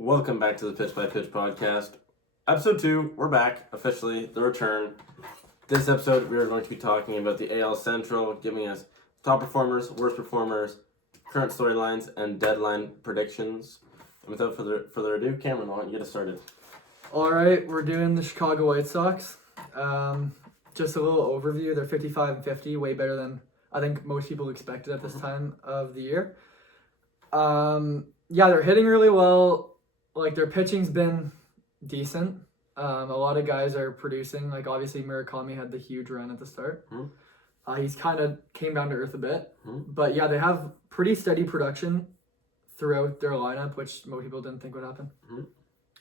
Welcome back to the Pitch by Pitch podcast. Episode 2, we're back, officially, the return. This episode, we are going to be talking about the AL Central, giving us top performers, worst performers, current storylines, and deadline predictions. And without further ado, Cameron, why don't you get us started? All right, we're doing the Chicago White Sox. Just a little overview. They're 55-50, way better than I think most people expected at this time of the year. Yeah, they're hitting really well. Like, their pitching's been decent. A lot of guys are producing. Like, obviously, Murakami had the huge run at the start. He's kind of came down to earth a bit. But, yeah, they have pretty steady production throughout their lineup, which most people didn't think would happen.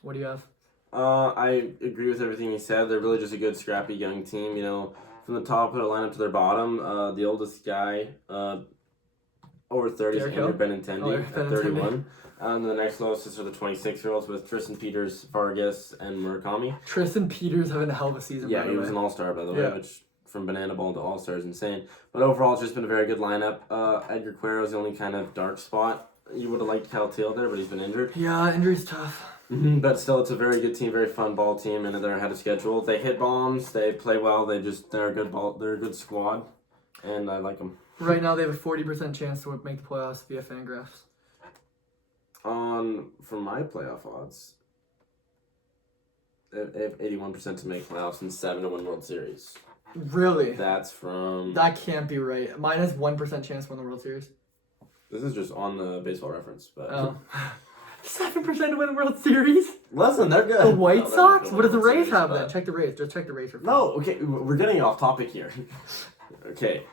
What do you have? I agree with everything you said. They're really just a good, scrappy, young team. You know, from the top of the lineup to their bottom, the oldest guy over 30 is Andrew Benintendi at 31. And the next closest are the 26-year-olds with Tristan Peters, Vargas, and Murakami. Tristan Peters having a hell of a season. Yeah, he was an all-star, by the way, which from banana ball to all-star is insane. But overall, it's just been a very good lineup. Edgar Cuero is the only kind of dark spot. You would have liked Cal Teal there, but he's been injured. Yeah, injury's tough. But still, it's a very good team, very fun ball team, and they're ahead of schedule. They hit bombs, they play well, they're a good squad, and I like them. Right now, they have a 40% chance to make the playoffs via Fangraphs. From my playoff odds, they have 81% to make playoffs and 7 to win World Series. Really? That's from... That can't be right. Mine has 1% chance to win the World Series. This is just on the Baseball Reference, but... 7% to win the World Series? Listen, they're good. The White Sox? What does the Rays have then? Check the Rays. Just check the Rays. No, okay, we're getting off topic here. Okay.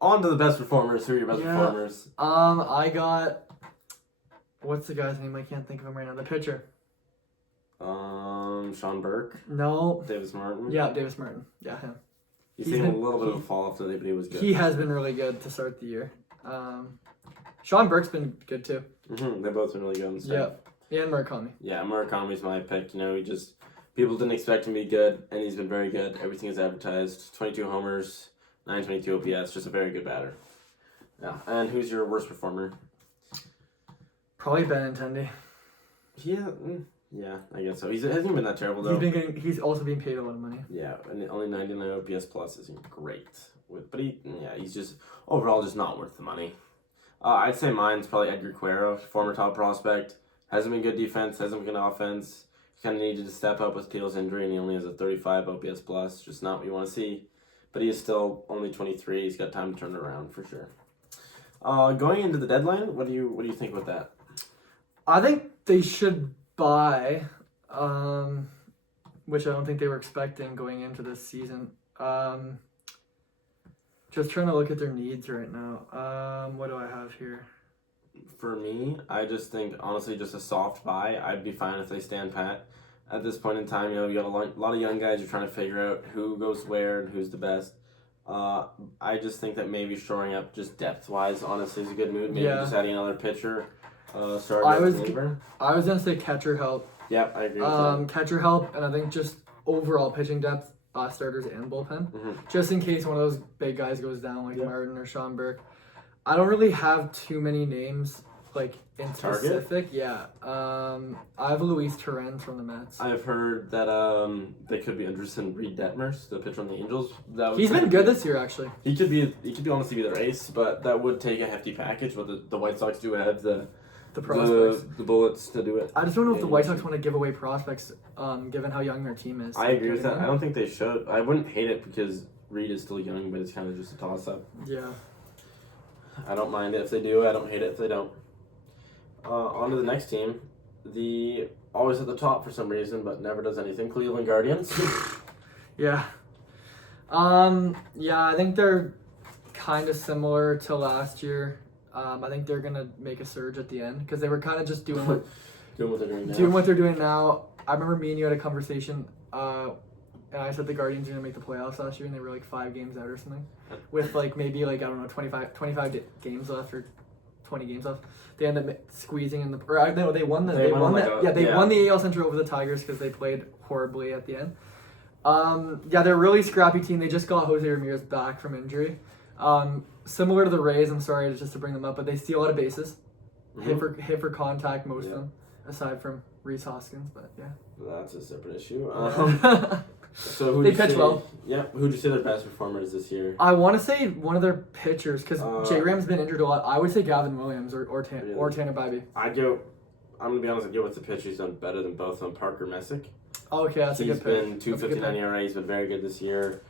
On to the best performers. Who are your best performers? I got... What's the guy's name? I can't think of him right now. The pitcher. Sean Burke? No. Davis Martin? Yeah, Davis Martin. Yeah, him. He's taken a little bit of a fall off today, but he was good. He has been really good to start the year. Sean Burke's been good too. They've both been really good and stuff. Yeah, and Murakami. Yeah, Murakami's my pick. You know, people didn't expect him to be good, and he's been very good. Everything is advertised. 22 homers, 922 OPS, just a very good batter. Yeah, and who's your worst performer? Probably Benintendi. Yeah, I guess so. He hasn't been that terrible though. He's also being paid a lot of money. Yeah, and only 99 OPS plus isn't great. But he's just overall just not worth the money. I'd say mine's probably Edgar Cuero, former top prospect. Hasn't been good defense, hasn't been good offense. He kind of needed to step up with Teal's injury, and he only has a 35 OPS plus. Just not what you want to see. But he is still only 23. He's got time to turn it around for sure. Going into the deadline, what do you think about that? I think they should buy, which I don't think they were expecting going into this season. Just trying to look at their needs right now. What do I have here? For me, I just think, honestly, just a soft buy. I'd be fine if they stand pat. At this point in time, you know, you got a lot of young guys. You're trying to figure out who goes where and who's the best. I just think that maybe shoring up just depth-wise, honestly, is a good move. Maybe just adding another pitcher. I was gonna say catcher help. Yep, I agree with that. Catcher help, and I think just overall pitching depth, starters and bullpen, just in case one of those big guys goes down, like Martin or Sean Burke. I don't really have too many names like in specific. Yeah, I have Luis Torrens from the Mets. I've heard that they could be interested in Reed Detmers, the pitcher on the Angels. He's been good this year, actually. He could be honestly be their ace, but that would take a hefty package. But the White Sox do have the prospects, the bullets to do it. I just don't know if the White Sox want to give away prospects, given how young their team is. I agree with that. I don't think they should. I wouldn't hate it because Reed is still young, but it's kind of just a toss-up. Yeah. I don't mind it if they do. I don't hate it if they don't. On to the next team. Always at the top for some reason, but never does anything. Cleveland Guardians. Yeah. I think they're kind of similar to last year. I think they're gonna make a surge at the end because they were kind of just doing what they're doing now. I remember me and you had a conversation, and I said the Guardians are gonna make the playoffs last year, and they were like 5 games out or something, with like maybe like I don't know 25 games left or 20 games left. They ended up squeezing in the. Or no, they won the. Won the AL Central over the Tigers because they played horribly at the end. They're a really scrappy team. They just got Jose Ramirez back from injury. Similar to the Rays, I'm sorry just to bring them up, but they steal a lot of bases, hit for contact most of them. aside from Reese Hoskins, but yeah. That's a separate issue. Yeah. So who They pitch well. Yeah, who'd you say their best performers this year? I want to say one of their pitchers, because J-Ram's been injured a lot. I would say Gavin Williams or Tanner Bibee. I'm gonna be honest, I'd go with the pitcher who's done better than both of them, Parker Messick. Oh, okay, that's a good pick. He's been 2.59 ERA. He's been very good this year.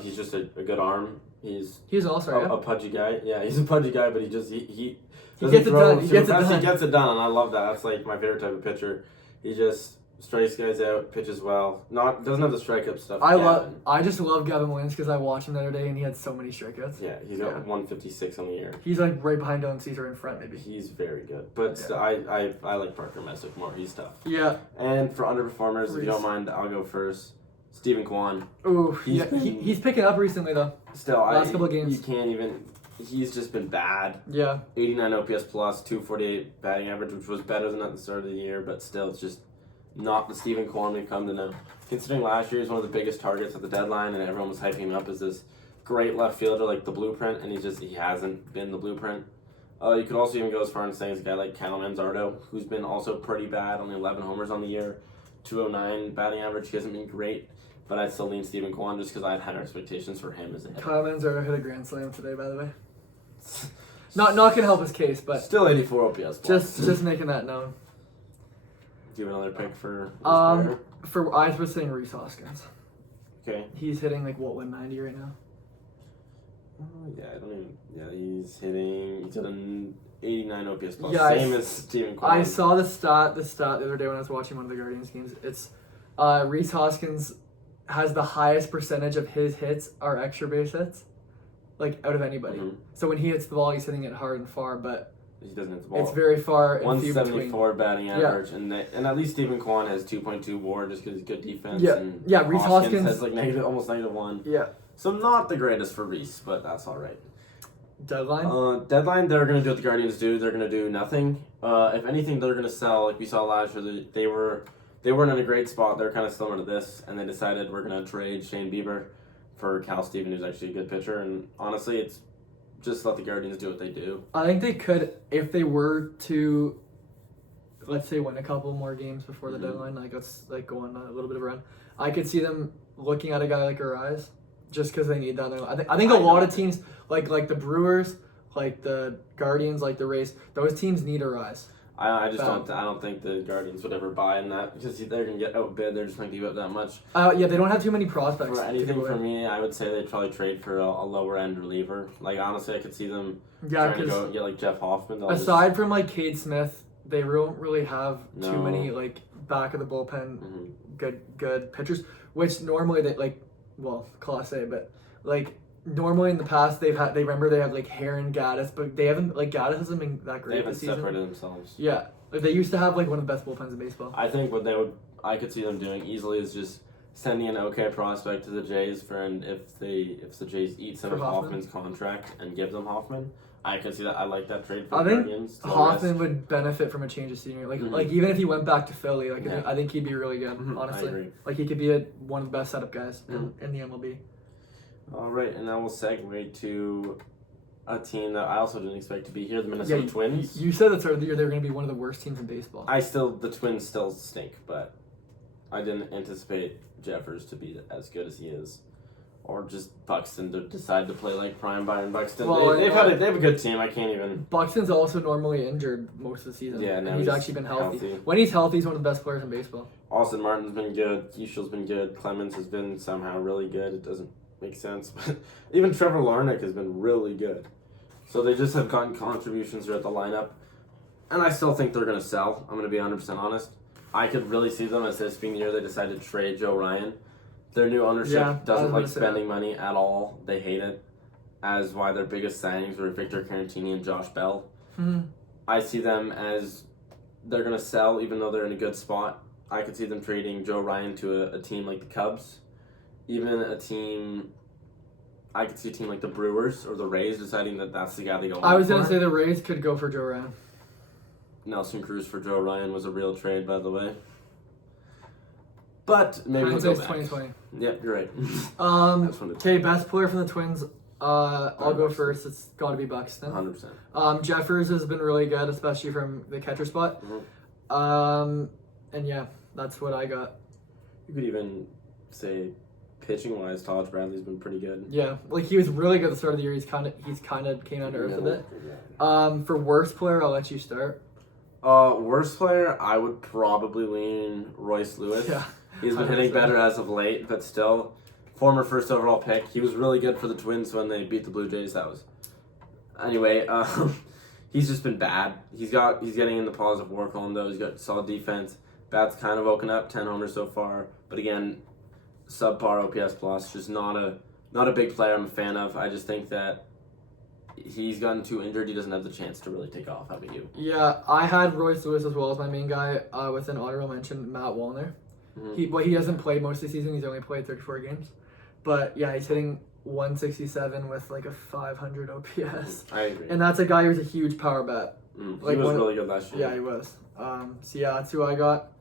He's just a good arm. He's also a pudgy guy. Yeah, he's a pudgy guy, but he gets it done. He gets it done, and I love that. That's like my favorite type of pitcher. He just strikes guys out, pitches well. Doesn't have the strikeout stuff. I just love Gavin Williams because I watched him the other day and he had so many strikeouts. Yeah, he's got 156 on the year. He's like right behind Dylan Caesar in front, maybe. He's very good, but still, I like Parker Messick more. He's tough. Yeah. And for underperformers, if you don't mind, I'll go first. Stephen Kwan. Ooh, he's picking up recently though. Still, last couple of games. You can't even. He's just been bad. Yeah. 89 OPS plus, 248 batting average, which was better than at the start of the year, but still, it's just not the Stephen Kwan we've come to know. Considering last year he's one of the biggest targets at the deadline, and everyone was hyping him up as this great left fielder, like the blueprint, and he hasn't been the blueprint. You could also even go as far as saying a guy like Kyle Manzardo, who's been also pretty bad, only 11 homers on the year, 209 batting average. He hasn't been great, but I'd still lean Stephen Kwan just because I had higher expectations for him as a hitter. Kyle Manzardo hit a grand slam today, by the way. Not gonna help his case, but still 84 OPS plus. Just making that known. Do you have another pick for I was saying Reese Hoskins. Okay. He's hitting like 190 right now. He's at an 89 OPS plus. Yeah, same as Stephen Kwan. I saw the stat the other day when I was watching one of the Guardians games. It's Reese Hoskins has the highest percentage of his hits are extra base hits, like out of anybody. Mm-hmm. So when he hits the ball, he's hitting it hard and far, but he doesn't hit the ball. It's very far. 174 batting average, and at least Stephen Kwan has 2.2 WAR just because he's good defense. Yeah. Reese Hoskins has like almost -1. Yeah. So not the greatest for Reese, but that's all right. Deadline. Deadline. They're gonna do what the Guardians do. They're gonna do nothing. If anything, they're gonna sell. Like we saw last year, they weren't in a great spot. They're kind of similar to this, and they decided we're gonna trade Shane Bieber for Cal Steven, who's actually a good pitcher. And honestly, it's just let the Guardians do what they do. I think they could, if they were to, let's say, win a couple more games before the deadline. Like let's go on a little bit of a run. I could see them looking at a guy like Arise, just because they need that. I think a lot of teams, like the Brewers, like the Guardians, like the Rays, those teams need Arise. I don't think the Guardians would ever buy in that because they're gonna get outbid. They're just gonna give up that much. They don't have too many prospects. For anything for me, I would say they'd probably trade for a lower end reliever. Like honestly, I could see them trying to go and get like Jeff Hoffman. Aside from like Cade Smith, they don't really have too many like back of the bullpen good pitchers. Which normally Class A, but like. Normally in the past they have like Heron, Gaddis, but they haven't Gaddis hasn't been that great this season. They haven't separated themselves. Yeah, they used to have like one of the best bullpens in baseball. I think I could see them doing easily is just sending an okay prospect to the Jays if the Jays eat some of Hoffman's contract and give them Hoffman. I could see that. I like that trade for the Guardians. I think Hoffman would benefit from a change of scenery. Like even if he went back to Philly, I think he'd be really good. Honestly, I agree. Like he could be one of the best setup guys in the MLB. All right, and now we'll segue to a team that I also didn't expect to be here, the Minnesota Twins. You said at the start of the year they were going to be one of the worst teams in baseball. The Twins still stink, but I didn't anticipate Jeffers to be as good as he is, or just Buxton to decide to play like prime Byron Buxton. Well, they have a good team. I can't even. Buxton's also normally injured most of the season. Yeah, and he's actually been healthy. When he's healthy, he's one of the best players in baseball. Austin Martin's been good. Keishel's been good. Clemens has been somehow really good. It doesn't make sense, but even Trevor Larnach has been really good. So they just have gotten contributions throughout the lineup, and I still think they're going to sell. I'm going to be 100% honest. I could really see them as this being the year they decided to trade Joe Ryan. Their new ownership doesn't like spending money at all. They hate it, as why their biggest signings were Victor Caratini and Josh Bell. Mm-hmm. I see them as they're going to sell even though they're in a good spot. I could see them trading Joe Ryan to a team like the Cubs. Even I could see a team like the Brewers or the Rays deciding that that's the guy they go. I was going to say the Rays could go for Joe Ryan. Nelson Cruz for Joe Ryan was a real trade, by the way. But maybe we'll go back. 2020. Yep, you're right. Okay, best player from the Twins. I'll go first. It's got to be Buxton. 100%. Jeffers has been really good, especially from the catcher spot. Mm-hmm. And yeah, that's what I got. You could even say, pitching wise, Taj Bradley's been pretty good. Yeah, like he was really good at the start of the year. He's kind of came down to earth a bit. For worst player, I'll let you start. Worst player, I would probably lean Royce Lewis. Yeah, he's been hitting better as of late, but still, former first overall pick. He was really good for the Twins when they beat the Blue Jays. Anyway. He's just been bad. He's getting in the positive WAR column though. He's got solid defense. Bat's kind of woken up, 10 homers so far. But again, subpar OPS plus. Just not a big player I'm a fan of. I just think that he's gotten too injured. He doesn't have the chance to really take off. How about you? Yeah, I had Royce Lewis as well as my main guy. With an honorable mention, Matt Wallner. Mm-hmm. He hasn't played most of the season. He's only played 34 games. But yeah, he's hitting 167 with like a 500 OPS. I agree. And that's a guy who's a huge power bat. He was really good last year. Yeah, he was. So yeah, that's who I got.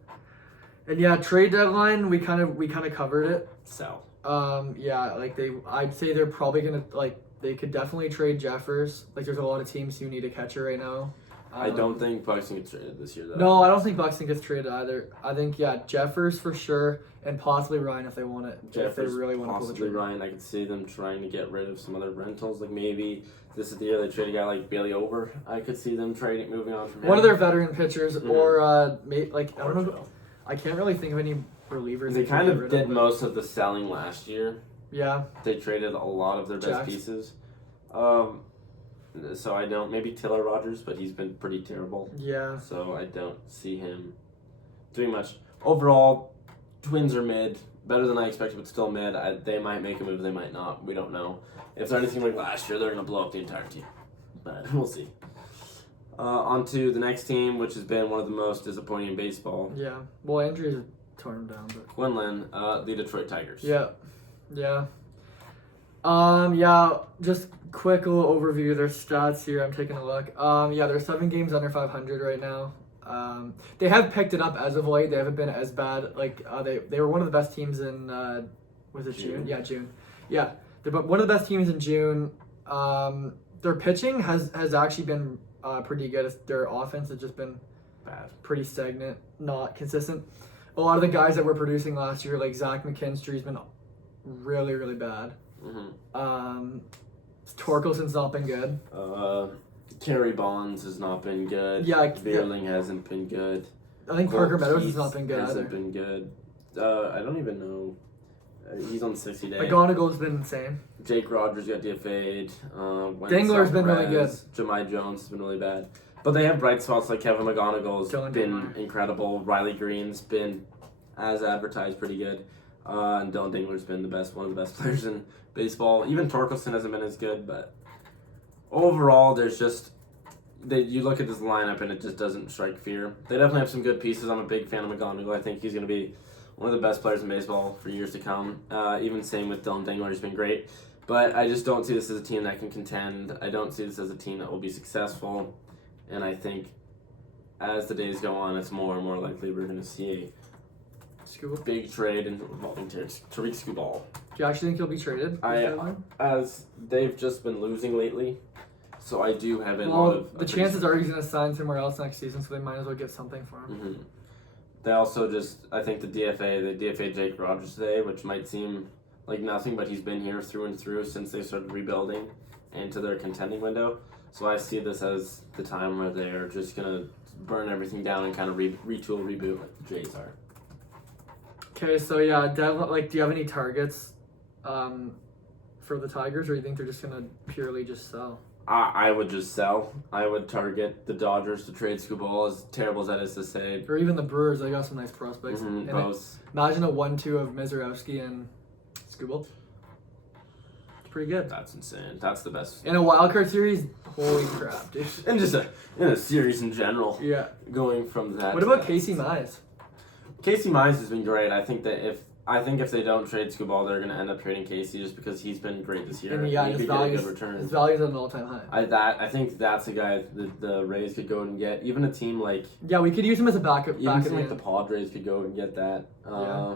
And yeah, trade deadline, we kind of covered it. Sell. Yeah, like I'd say they're probably gonna they could definitely trade Jeffers. Like there's a lot of teams who need a catcher right now. I don't think Buxton gets traded this year though. No, I don't think Buxton gets traded either. I think Jeffers for sure, and possibly Ryan if they want it. Jeffers, if they really want to pull the possibly trigger. Ryan. I could see them trying to get rid of some other rentals. Like maybe this is the year they trade a guy like Bailey Over. I could see them moving on from him. One of their veteran pitchers, Mm-hmm. or I don't know. I can't really think of any relievers. They kind of did most of the selling last year. Yeah. They traded a lot of their best pieces. So I don't. Maybe Taylor Rogers, but he's been pretty terrible. Yeah. So I don't see him doing much. Overall, Twins are mid. Better than I expected, but still mid. They might make a move, they might not. We don't know. If they're anything like last year, they're going to blow up the entire team. But we'll see. On to the next team, which has been one of the most disappointing in baseball. Yeah. Well, injuries have torn him down, but Quinlan, the Detroit Tigers. Yeah. Yeah. Yeah, just quick little overview of their stats here. I'm taking a look. Yeah, they're 7 games under 500 right now. They have picked it up as of late. They haven't been as bad. Like they were one of the best teams in was it June? Yeah, June. Yeah, they're one of the best teams in June. Their pitching has actually been pretty good. Their offense has just been Bad. Pretty stagnant, not consistent. A lot of the guys that were producing last year, like Zach McKinstry's been really, really bad. Mm-hmm. Torkelson's not been good. Terry Bonds has not been good. Yeah, Vierling hasn't been good. I think Parker Meadows has not been good hasn't either. been good. I don't even know. He's on 60 day. McGonigal's been insane. Jake Rogers got DFA'd. Dingler's been really good. Jahmai Jones has been really bad. But they have bright spots like Kevin McGonigal's been incredible. Riley Green's been, as advertised, pretty good. And Dylan Dingler's been one of the best players in baseball. Even Torkelson hasn't been as good, but overall, there's just you look at this lineup and it just doesn't strike fear. They definitely have some good pieces. I'm a big fan of McGonigal. I think he's going to be one of the best players in baseball for years to come. Even same with Dylan Dingler, he's been great. But I just don't see this as a team that can contend. I don't see this as a team that will be successful. And I think as the days go on, it's more and more likely we're going to see a big trade involving Tariq Skubal. Do you actually think he'll be traded? As they've just been losing lately, so I do have a lot of... The chances are he's going to sign somewhere else next season, so they might as well get something for him. Mm-hmm. They also I think they DFA'd Jake Rogers today, which might seem like nothing, but he's been here through and through since they started rebuilding into their contending window. So I see this as the time where they're just going to burn everything down and kind of retool, reboot like the Jays are. Okay, so yeah, do you have any targets for the Tigers, or do you think they're just going to purely just sell? I would just sell. I would target the Dodgers to trade Skubal, as terrible as that is to say. Or even the Brewers, they got some nice prospects. Mm-hmm, both. Imagine a 1-2 of Mizorowski and Skubal. Pretty good. That's insane. That's the best. In a wildcard series, holy crap, dude. And just in a series in general. Yeah. Going from that. What about Casey Mize? Casey Mize has been great. I think if they don't trade Skubal, they're going to end up trading Casey just because he's been great this year. And yeah, his value's at an all-time high. I think that's a guy that the Rays could go and get. Even a team like... Yeah, we could use him as a backup. Even like the Padres could go and get that. Yeah.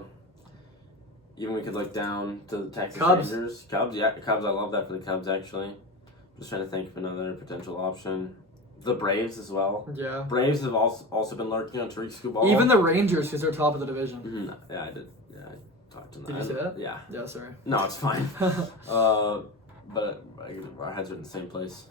Even we could look down to the Texas Cubs. Rangers. Cubs, I love that for the Cubs, actually. Just trying to think of another potential option. The Braves as well. Yeah. Braves have also been lurking on Tariq Skubal. Even the Rangers, because they're top of the division. Mm-hmm. Yeah, I did. Yeah, I talked to them. Did you say that? Yeah. Yeah, sorry. No, it's fine. But our heads are in the same place.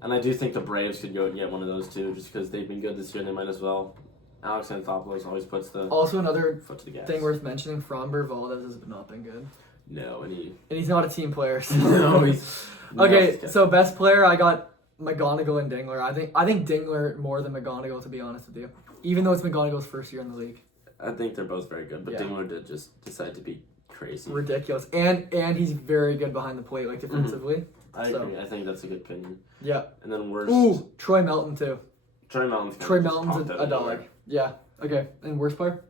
And I do think the Braves could go and get one of those two, just because they've been good this year and they might as well. Alex Anthopoulos always puts the Also, another foot to the gas. thing worth mentioning, Framber Valdez has not been good. No, and he's not a team player. So. No, he's... Okay, so best player, I got McGonigal and Dingler. I think Dingler more than McGonigal, to be honest with you. Even though it's McGonigal's first year in the league. I think they're both very good, but Dingler did just decide to be crazy. Ridiculous. And he's very good behind the plate, like defensively. I agree. I think that's a good opinion. Yeah. And then worst... Ooh, Troy Melton too. Troy Melton's a dog. Yeah. Okay. And worst player?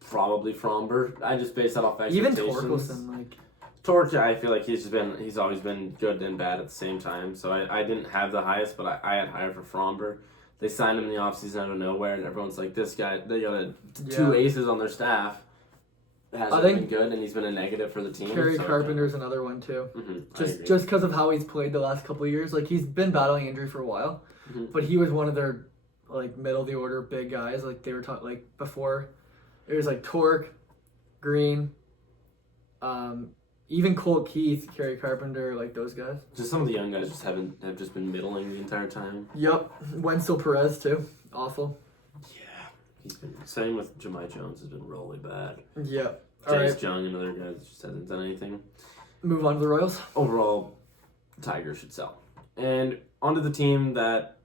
Probably Fromber. I just base that off expectations. Even Torkelson, like... Torch, I feel like he's always been good and bad at the same time. So I didn't have the highest, but I had higher for Fromber. They signed him in the offseason out of nowhere, and everyone's like, this guy, they got two aces on their staff. Hasn't been good, and he's been a negative for the team. Kerry Carpenter's another one, too. Mm-hmm. Just because of how he's played the last couple of years. Like, he's been battling injury for a while, but he was one of their, like, middle-of-the-order big guys. Like, they were talking, like, before. It was, like, Torque, Green, even Colt Keith, Kerry Carpenter, like, those guys. Just some of the young guys have just been middling the entire time. Yep. Wenzel Perez, too. Awful. He's been same with Jahmai Jones has been really bad. Yep. Jace Jung, another guy that just hasn't done anything. Move on to the Royals. Overall, Tigers should sell. And onto the team that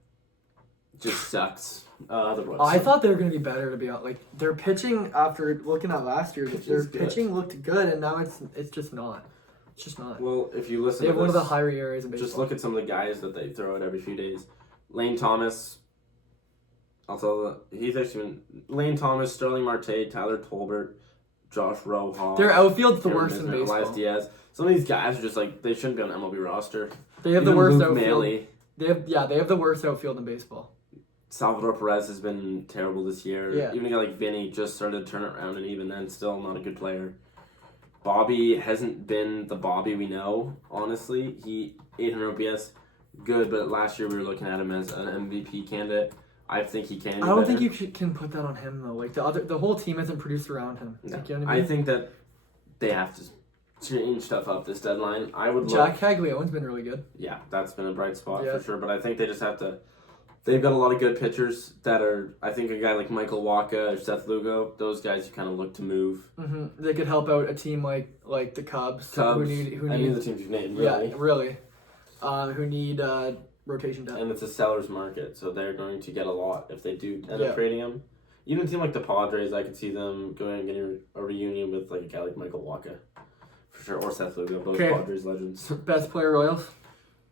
just sucks. The Royals. I thought they were going to be better, to be honest. Like, their pitching, after looking at last year, their pitching looked good, and now it's just not. It's just not. Well, if you listen they to have one of the higher areas in baseball. Just look at some of the guys that they throw out every few days. Lane Thomas. He's actually been Lane Thomas, Sterling Marte, Tyler Tolbert, Josh Rojas. Their outfield's the worst in baseball. Elias Diaz. Some of these guys are just like they shouldn't be on the MLB roster. They have the worst Luke outfield. Maile. They have the worst outfield in baseball. Salvador Perez has been terrible this year. Yeah. Even a guy like Vinny just started to turn it around, and even then, still not a good player. Bobby hasn't been the Bobby we know. Honestly, he 800 OPS, good, but last year we were looking at him as an MVP candidate. I think he can. I don't think you can put that on him though. Like the whole team hasn't produced around him. No. Like, you know what I mean? I think that they have to change stuff up this deadline. Jack Caglione's been really good. Yeah, that's been a bright spot for sure. But I think they just have to. They've got a lot of good pitchers that are. I think a guy like Michael Wacha or Seth Lugo, those guys you kind of look to move. Mm-hmm. They could help out a team like the Cubs. Who need the teams you've named. Really. Yeah, really. Who need rotation depth. And it's a seller's market, so they're going to get a lot if they do end up trading him. Even a team like the Padres, I could see them going and getting a reunion with like a guy like Michael Wacha, for sure, or Seth Lugo, both Padres legends. Best player Royals?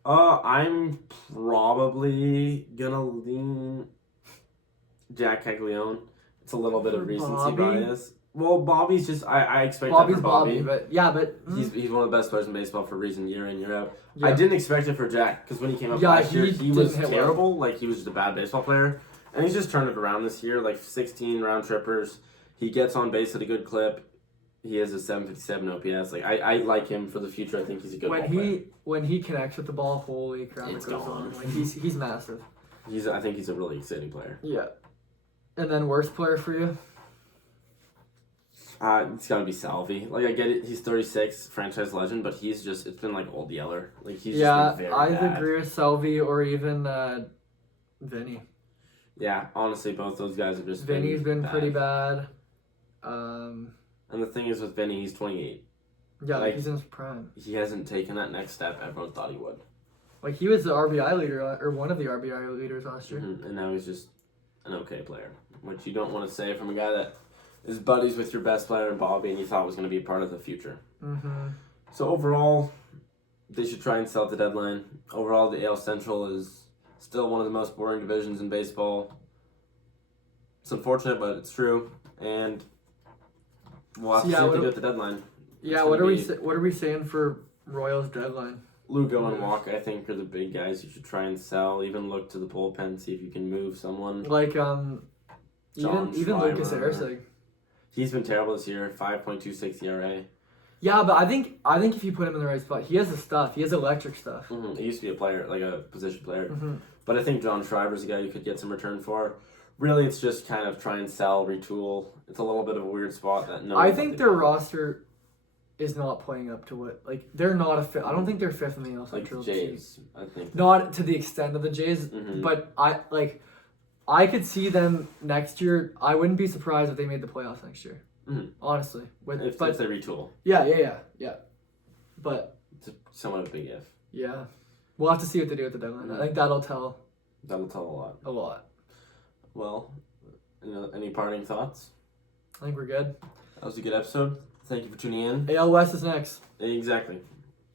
I'm probably gonna lean Jack Caglione. It's a little bit of recency bias. Well, Bobby's just I expect Bobby's that for Bobby. but he's one of the best players in baseball for a reason, year in, year out. Yeah. I didn't expect it for Jack because when he came up last year, he was terrible. Well. Like he was just a bad baseball player, and he's just turned it around this year. Like 16 round trippers, he gets on base at a good clip. He has a 757 OPS. Like I like him for the future. I think he's a good player. When he connects with the ball, holy crap! It's gone. Like he's massive. I think he's a really exciting player. Yeah, and then worst player for you? It's gotta be Salvi. Like I get it, he's 36, franchise legend, but it's been like old Yeller. Like he's just been very bad. Agree with Salvi or even Vinny. Yeah, honestly, both those guys have just Vinny's been bad. Pretty bad. And the thing is with Vinny, he's 28. Yeah, like he's in his prime. He hasn't taken that next step everyone thought he would. Like he was the RBI leader, or one of the RBI leaders last year. Mm-hmm. And now he's just an okay player, which you don't want to say from a guy that is buddies with your best player in Bobby and you thought was going to be a part of the future. Mm-hmm. So overall, they should try and sell at the deadline. Overall, the AL Central is still one of the most boring divisions in baseball. It's unfortunate, but it's true. And we'll have to see what they do at the deadline. Yeah, what are we saying for Royals deadline? Lugo and Wacha, I think, are the big guys you should try and sell. Even look to the bullpen, see if you can move someone. Like even Lucas Erceg. He's been terrible this year, 5.26 ERA. Yeah, but I think if you put him in the right spot, he has the stuff. He has electric stuff. He used to be a player, like a position player. Mm-hmm. But I think John Shriver's a guy you could get some return for. Really, it's just kind of try and sell, retool. It's a little bit of a weird spot. I think their roster is not playing up to what, like, they're not a fit. I don't think they're fifth in the AL Central. Like the Jays, I think. Not to the extent of the Jays, but I could see them next year. I wouldn't be surprised if they made the playoffs next year. Honestly, if they retool. Yeah. But it's somewhat of a big if. Yeah, we'll have to see what they do at the deadline. I think that'll tell. That'll tell a lot. A lot. Well, any parting thoughts? I think we're good. That was a good episode. Thank you for tuning in. AL West is next. Exactly.